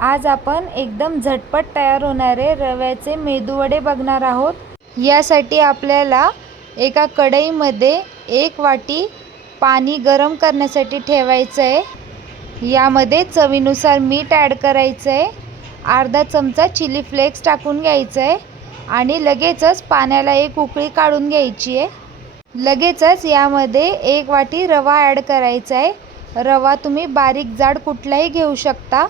आज आपण एकदम झटपट तयार होणारे रव्याचे मेदूवडे बघणार आहोत. यासाठी आपल्याला एका कढईमध्ये एक वाटी पाणी गरम करण्यासाठी ठेवायचं आहे यामध्ये चवीनुसार मीठ ॲड करायचं आहे अर्धा चमचा चिली फ्लेक्स टाकून घ्यायचं आहे आणि लगेचच पाण्याला एक उकळी काढून घ्यायची आहे लगेचच यामध्ये एक वाटी रवा ॲड करायचा आहे रवा तुम्ही बारीक जाड कुठलाही घेऊ शकता.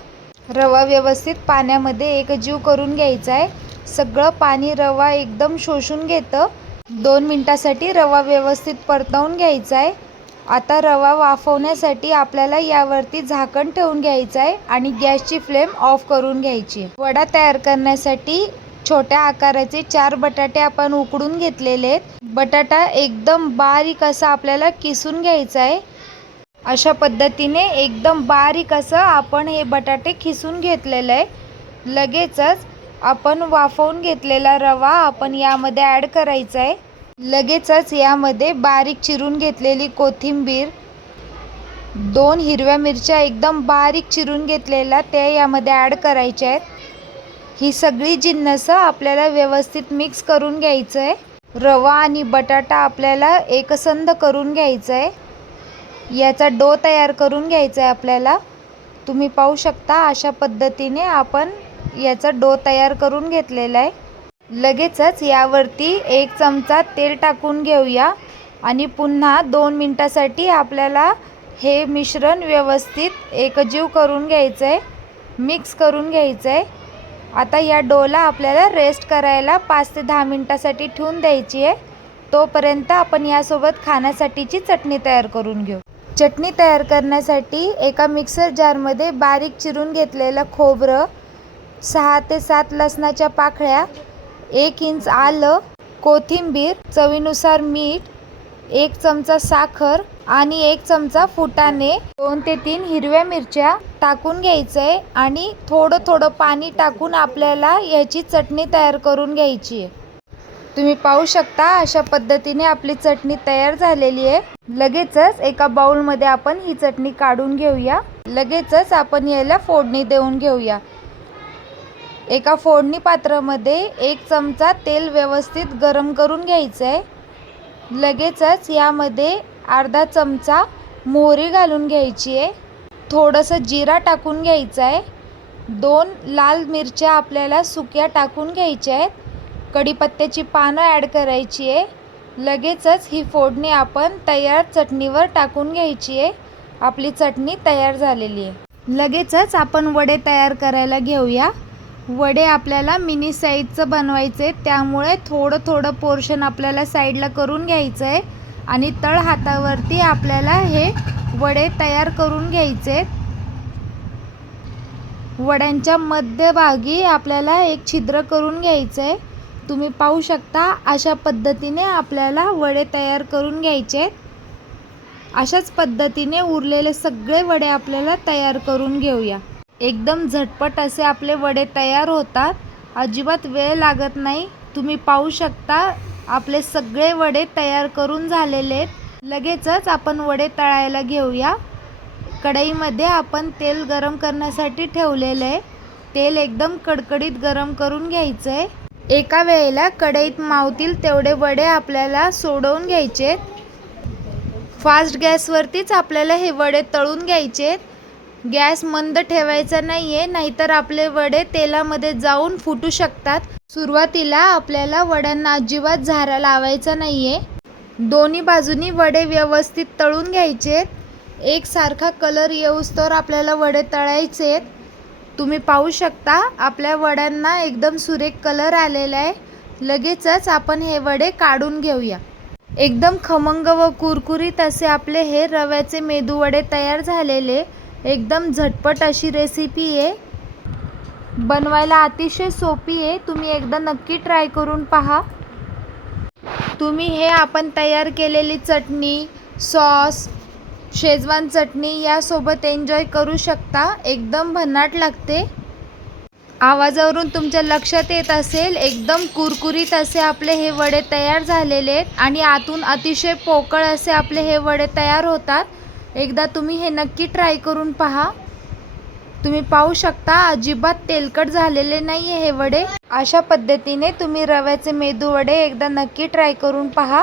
रवा व्यवस्थित पाण्यामध्ये एकजीव करून घ्यायचा आहे. सगळं पाणी रवा एकदम शोषून घेतं. दोन मिनटासाठी रवा व्यवस्थित परतवून घ्यायचा आहे. आता रवा वाफवण्यासाठी आपल्याला यावरती झाकण ठेवून घ्यायचं आहे आणि गॅसची फ्लेम ऑफ करून घ्यायची आहे. वडा तयार करण्यासाठी छोट्या आकाराचे चार बटाटे आपण उकडून घेतलेले आहेत. बटाटा एकदम बारीक असा आपल्याला किसून घ्यायचा आहे. अशा पद्धतीने एकदम बारीक असं आपण हे बटाटे खिसून घेतलेलं आहे. लगेचच आपण वाफवून घेतलेला रवा आपण यामध्ये ॲड करायचा आहे. लगेचच यामध्ये बारीक चिरून घेतलेली कोथिंबीर दोन हिरव्या मिरच्या एकदम बारीक चिरून घेतलेल्या त्या यामध्ये ॲड करायच्या आहेत. ही सगळी जिन्नसं आपल्याला व्यवस्थित मिक्स करून घ्यायचं आहे. रवा आणि बटाटा आपल्याला एकसंध करून घ्यायचं आहे. याचा डो तयार करून घ्यायचा आहे आपल्याला. तुम्ही पाहू शकता अशा पद्धतीने आपण याचा डो तयार करून घेतलेला आहे. लगेचच यावरती एक चमचा तेल टाकून घेऊया आणि पुन्हा दोन मिनटासाठी आपल्याला हे मिश्रण व्यवस्थित एकजीव करून घ्यायचं आहे मिक्स करून घ्यायचं आहे आता या डोला आपल्याला रेस्ट करायला पाच ते दहा मिनटासाठी ठेवून द्यायची आहे. तोपर्यंत आपण यासोबत खाण्यासाठीची चटणी तयार करून घेऊ. चटणी तयार करण्यासाठी एका मिक्सर जारमध्ये बारीक चिरून घेतलेलं खोबरं सहा ते सात लसणाच्या पाकळ्या एक इंच आलं कोथिंबीर चवीनुसार मीठ एक चमचा साखर आणि एक चमचा फुटाणे दोन ते तीन हिरव्या मिरच्या टाकून घ्यायचं आहे आणि थोडं थोडं पाणी टाकून आपल्याला याची चटणी तयार करून घ्यायची आहे. तुम्ही पाहू शकता अशा पद्धतीने आपली चटणी तयार झालेली आहे. लगेचच एका बाउलमध्ये आपण ही चटणी काढून घेऊया. लगेचच आपण याला फोडणी देऊन घेऊया. एका फोडणी पात्रामध्ये एक चमचा तेल व्यवस्थित गरम करून घ्यायचं आहे लगेचच यामध्ये अर्धा चमचा मोहरी घालून घ्यायची आहे थोडंसं जिरा टाकून घ्यायचं आहे दोन लाल मिरच्या आपल्याला सुक्या टाकून घ्यायच्या आहेत कढीपत्त्याची पानं ॲड करायची आहे लगेचच ही फोडणी आपण तयार चटणीवर टाकून घ्यायची आहे. आपली चटणी तयार झालेली आहे. लगेचच आपण वडे तयार करायला घेऊया. वडे आपल्याला मिनी साईजचं बनवायचे त्यामुळे थोडं थोडं पोर्शन आपल्याला साईडला करून घ्यायचं आहे. आणि तळ हातावरती आपल्याला हे वडे तयार करून घ्यायचे वड्यांच्या मध्यभागी आपल्याला एक छिद्र करून घ्यायचं आहे. तुम्ही पाहू शकता अशा पद्धतीने आपल्याला वडे तयार करून घ्यायचे. आहेत अशाच पद्धतीने उरलेले सगळे वडे आपल्याला तयार करून घेऊया. एकदम झटपट असे आपले वडे तयार होतात. अजिबात वेळ लागत नाही. तुम्ही पाहू शकता आपले सगळे वडे तयार करून झालेले आहेत. लगेचच आपण वडे तळायला घेऊया. कढईमध्ये आपण तेल गरम करण्यासाठी ठेवलेलं आहे. तेल एकदम कडकडीत गरम करून घ्यायचं आहे. एका वेळेला कढईत मावतील तेवढे वडे आपल्याला सोडवून घ्यायचे. फास्ट गॅसवरतीच आपल्याला हे वडे तळून घ्यायचे. गॅस मंद ठेवायचा नाही आहे नाहीतर आपले वडे तेलामध्ये जाऊन फुटू शकतात. सुरुवातीला आपल्याला वड्यांना अजिबात झारा लावायचा नाही आहे दोन्ही बाजूनी वडे व्यवस्थित तळून घ्यायचे आहेत एकसारखा कलर येऊस्तोवर आपल्याला वडे तळायचे आहेत तुम्ही पाहू शकता आपल्या वड्यांना एकदम सुरेख कलर आलेला आहे. लगेचच आपण हे वडे काढून घेऊया. एकदम खमंग व कुरकुरीत असे आपले हे रव्याचे मेदू वडे तयार झालेले. एकदम झटपट अशी रेसिपी आहे. बनवायला अतिशय सोपी आहे. तुम्ही एकदा नक्की ट्राय करून पहा. तुम्ही हे आपण तयार केलेली चटणी सॉस शेजवान चटणी यासोबत एन्जॉय करू शकता. एकदम भन्नाट लागते. आवाजावरून तुमच्या लक्षात येत असेल एकदम कुरकुरीत असे आपले हे वडे तयार झालेले आहेत आणि आतून अतिशय पोकळ असे आपले हे वडे तयार होतात. एकदा तुम्ही हे नक्की ट्राय करून पहा. तुम्ही पाहू शकता अजिबात तेलकट झालेले नाही आहे हे वडे. अशा पद्धतीने तुम्ही रव्याचे मेदू वडे एकदा नक्की ट्राय करून पहा.